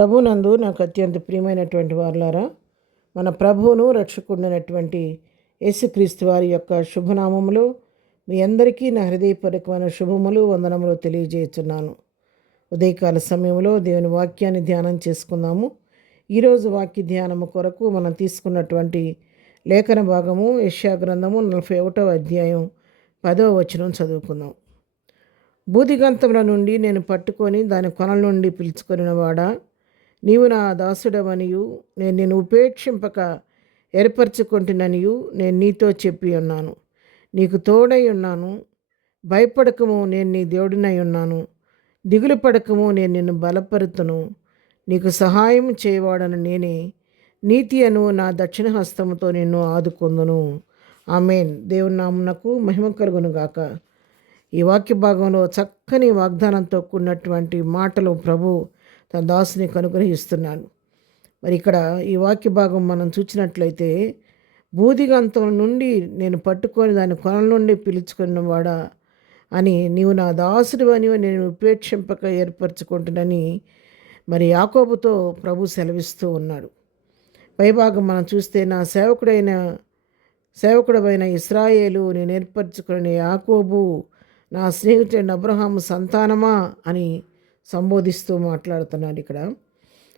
ప్రభునందు నాకు అత్యంత ప్రియమైనటువంటి వారులారా, మన ప్రభువును రక్షకుడినటువంటి యేసుక్రీస్తు వారి యొక్క శుభనామములు మీ అందరికీ నా హృదయపూర్వకమైన శుభములు వందనములు తెలియజేస్తున్నాను. ఉదయకాల సమయంలో దేవుని వాక్యాన్ని ధ్యానం చేసుకుందాము. ఈరోజు వాక్య ధ్యానము కొరకు మనం తీసుకున్నటువంటి లేఖన భాగము యెషయా గ్రంథము 41వ అధ్యాయం 10వ వచనం చదువుకుందాం. బూదిగంతముల నుండి నేను పట్టుకొని దాని కొనల నుండి పిలుచుకొనిన వాడా, నీవు నా దాసుడవనియు నేను నిన్ను ఉపేక్షింపక ఏర్పరచుకుంటున్ననియు నేను నీతో చెప్పి ఉన్నాను. నీకు తోడై ఉన్నాను. భయపడకము, నేను నీ దేవుడినై ఉన్నాను. దిగులు పడకము, నేను నిన్ను బలపరుతును. నీకు సహాయం చేయవాడను నేనే. నీతి అను నా దక్షిణ హస్తముతో నిన్ను ఆదుకొందును. ఆమేన్. దేవుని నామమునకు మహిమ కలుగును గాక. ఈ వాక్య భాగంలో చక్కని వాగ్దానంతో కూడినటువంటి మాటలు ప్రభు తన దాసునికి అనుగ్రహిస్తున్నాడు. మరి ఇక్కడ ఈ వాక్య భాగం మనం చూసినట్లయితే, బూదిగంతం నుండి నేను పట్టుకొని దాని కొనల నుండి పిలుచుకున్నవాడా అని, నీవు నా దాసుడు అని నేను ఉపేక్షింపక ఏర్పరచుకుంటునని మరి యాకోబుతో ప్రభు సెలవిస్తూ ఉన్నాడు. పైభాగం మనం చూస్తే, నా సేవకుడైన ఇశ్రాయేలు నేను ఏర్పరచుకుని యాకోబు నా స్నేహితుడైన అబ్రహాము సంతానమా అని సంబోధిస్తూ మాట్లాడుతున్నాడు ఇక్కడ.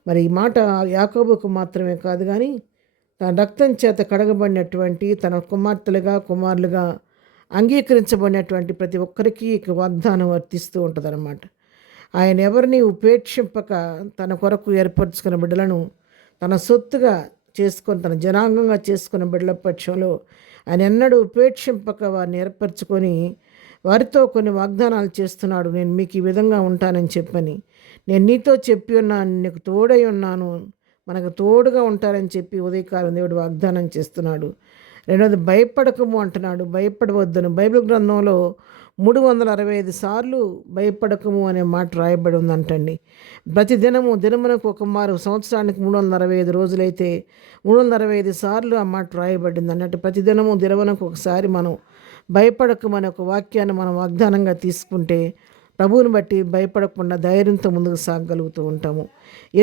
మరి ఈ మాట యాకోబుకు మాత్రమే కాదు, కానీ తన రక్తం చేత కడగబడినటువంటి తన కుమారులుగా అంగీకరించబడినటువంటి ప్రతి ఒక్కరికి వాగ్దానం వర్తిస్తూ ఉంటుందన్నమాట. ఆయన ఎవరిని ఉపేక్షింపక తన కొరకు ఏర్పరచుకున్న బిడ్డలను తన సొత్తుగా చేసుకొని, తన జనాంగంగా చేసుకున్న బిడ్డల పక్షంలో ఆయన ఎన్నడూ ఉపేక్షింపక వారిని ఏర్పరచుకొని వారితో కొన్ని వాగ్దానాలు చేస్తున్నాడు. నేను మీకు ఈ విధంగా ఉంటానని చెప్పని, నేను నీతో చెప్పి ఉన్నాను, నీకు తోడై ఉన్నాను, మనకు తోడుగా ఉంటారని చెప్పి ఉదయకాలం దేవుడు వాగ్దానం చేస్తున్నాడు. రెండవది, భయపడకము అంటున్నాడు. భయపడవద్దును. బైబిల్ గ్రంథంలో 365 సార్లు భయపడకము అనే మాట రాయబడి ఉందంటండి. ప్రతి దినమునకు ఒక మారు, సంవత్సరానికి 365 రోజులైతే 365 సార్లు ఆ మాట రాయబడింది అన్నట్టు. ప్రతి దినమునకు ఒకసారి మనం భయపడకమనే ఒక వాక్యాన్ని మనం వాగ్దానంగా తీసుకుంటే ప్రభువుని బట్టి భయపడకుండా ధైర్యంతో ముందుకు సాగగలుగుతూ ఉంటాము.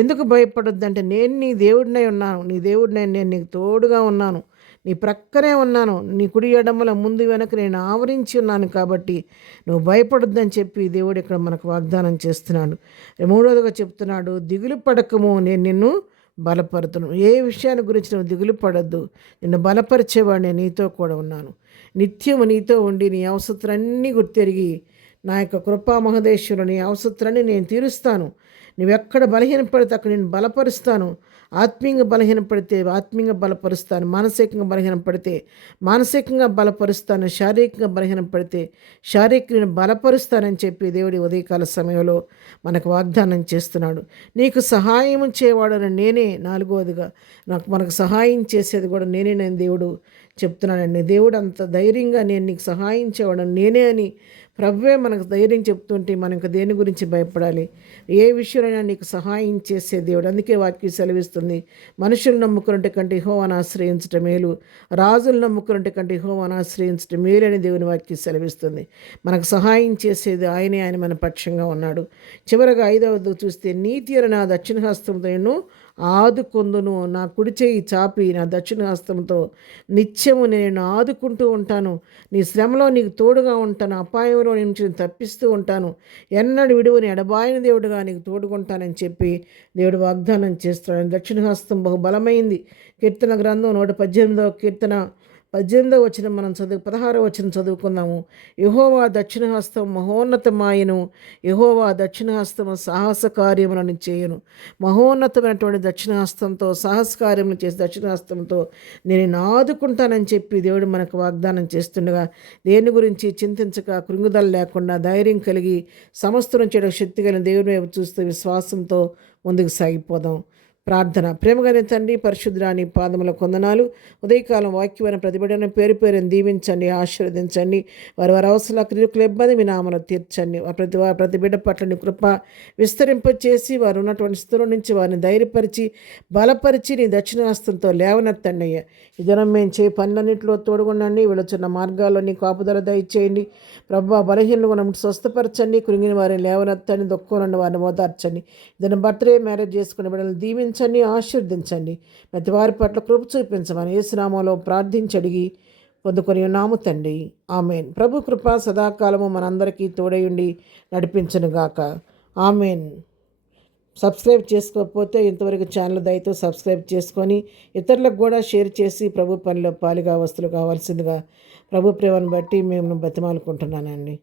ఎందుకు భయపడొద్దంటే, నేను నీ దేవుడినై ఉన్నాను, నీ దేవుడినై నేను నీకు తోడుగా ఉన్నాను, నీ ప్రక్కనే ఉన్నాను, నీ కుడి ఎడమల ముందు వెనక నేను ఆవరించి ఉన్నాను, కాబట్టి నువ్వు భయపడొద్దని చెప్పి దేవుడు ఇక్కడ మనకు వాగ్దానం చేస్తున్నాడు. మూడవదిగా చెప్తున్నాడు, దిగులు పడకము, నేను నిన్ను బలపరుతును. ఏ విషయాన్ని గురించి నువ్వు దిగులు పడద్దు, నిన్ను బలపరిచేవాడు నేను నీతో కూడా ఉన్నాను. నిత్యము నీతో ఉండి నీ అవసరాలన్నీ గుర్తెరిగి నా యొక్క కృపా మహదేశ్వరుడు నీ అవసరాన్ని నేను తీరుస్తాను. నువ్వెక్కడ బలహీనపడితే అక్కడ నేను బలపరుస్తాను. ఆత్మీయంగా బలహీనపడితే ఆత్మీయంగా బలపరుస్తాను. మానసికంగా బలహీనపడితే మానసికంగా బలపరుస్తాను. శారీరకంగా బలహీనపడితే శారీరకంగా బలపరుస్తానని చెప్పి దేవుడి ఉదయకాల సమయంలో మనకు వాగ్దానం చేస్తున్నాడు. నీకు సహాయం చేయవాడని నేనే. నాలుగవదిగా, మనకు సహాయం చేసేది కూడా నేనే దేవుడు చెప్తున్నానండి. దేవుడు అంత ధైర్యంగా నేను నీకు సహాయం చేయవాడని నేనే అని ప్రభువే మనకు ధైర్యం చెప్తుంటే మనం ఇంకా దేని గురించి భయపడాలి? ఏ విషయంలో నీకు సహాయం చేసే దేవుడు. అందుకే వాక్యం సెలవిస్తుంది, మనుషులు నమ్ముకున్నట్టు కంటే యెహోవాను ఆశ్రయించటం మేలు, రాజులు నమ్ముకున్నట్టు కంటే యెహోవాను ఆశ్రయించటం మేలు అని దేవుని వాక్యం సెలవిస్తుంది. మనకు సహాయం చేసేది ఆయనే. ఆయన మన పక్షంగా ఉన్నాడు. చివరగా 5వది చూస్తే, నీతి అని నా దక్షిణ హస్తంతో నిన్ను ఆదుకొందును. నా కుడి చేయి చాపి నా దక్షిణ హస్తంతో నిత్యము నేను ఆదుకుంటూ ఉంటాను. నీ శ్రమలో నీకు తోడుగా ఉంటాను. అపాయంలో నుంచి తప్పిస్తూ ఉంటాను. ఎన్నడు విడువని ఎడబాయని దేవుడుగా నీకు తోడుకుంటానని చెప్పి దేవుడు వాగ్దానం చేస్తాడు. దక్షిణ హస్తం బహుబలమైంది. కీర్తన గ్రంథం 118వ కీర్తన 18వ వచనం మనం 16వ వచనం చదువుకుందాము. యెహోవా దక్షిణ హస్తం మహోన్నతమాయను, యెహోవా దక్షిణ హస్తము సాహస కార్యములను చేయను. మహోన్నతమైనటువంటి దక్షిణ హస్తంతో సాహస కార్యములు చేసి దక్షిణ హస్తంతో నేను ఆదుకుంటానని చెప్పి దేవుడు మనకు వాగ్దానం చేస్తుండగా, దేని గురించి చింతించక, కృంగుదల లేకుండా ధైర్యం కలిగి సమస్తం చేయడం శక్తి కలిగిన దేవుని వైపు చూస్తూ విశ్వాసంతో ముందుకు సాగిపోదాం. ప్రార్థన. ప్రేమగల తండ్రి, పరిశుద్ధురాని పాదముల కొందనాలు. ఉదయకాలం వాక్యమైన ప్రతిబిడను పేరు పేరుని దీవించండి, ఆశీర్వదించండి. వారి వారి అవసరాల క్రియకుల ఇబ్బంది మీ నామను తీర్చండి. ప్రతి బిడ్డ పట్ల నీ కృప విస్తరింపచేసి వారు ఉన్నటువంటి స్థితిలో నుంచి వారిని ధైర్యపరిచి బలపరిచి నీ దక్షిణాస్తంతో లేవనెత్తండి అయ్యా. ఈ దినం మేము చేయ పనులన్నింటిలో తోడుగుండండి. వెళుచున్న మార్గాల్లో నీ కాపుదల దయచేయండి ప్రభా. బలహీనలు ఉన్నప్పుడు స్వస్థపరచండి, కృంగిన వారిని లేవనెత్తండి, దుఃఖంలో వారిని ఓదార్చండి. దీని బర్త్డే మ్యారేజ్ చేసుకునే బిడ్డలు దీవించండి, ఆశీర్వదించండి. ప్రతి వారి పట్ల కృప చూపించమని యేసు నామములో ప్రార్థించి అడిగి పొందుకొని ఉన్నాము తండ్రి, ఆమెన్. ప్రభు కృప సదాకాలము మనందరికీ తోడయుండి నడిపించనుగాక, ఆమెన్. సబ్స్క్రైబ్ చేసుకోకపోతే ఇంతవరకు ఛానల్ దయతో సబ్స్క్రైబ్ చేసుకొని ఇతరులకు కూడా షేర్ చేసి ప్రభు పనిలో పాలుగా వస్తువులు కావాల్సిందిగా ప్రభు ప్రేమను బట్టి మేము బతిమాలుకుంటున్నానండి.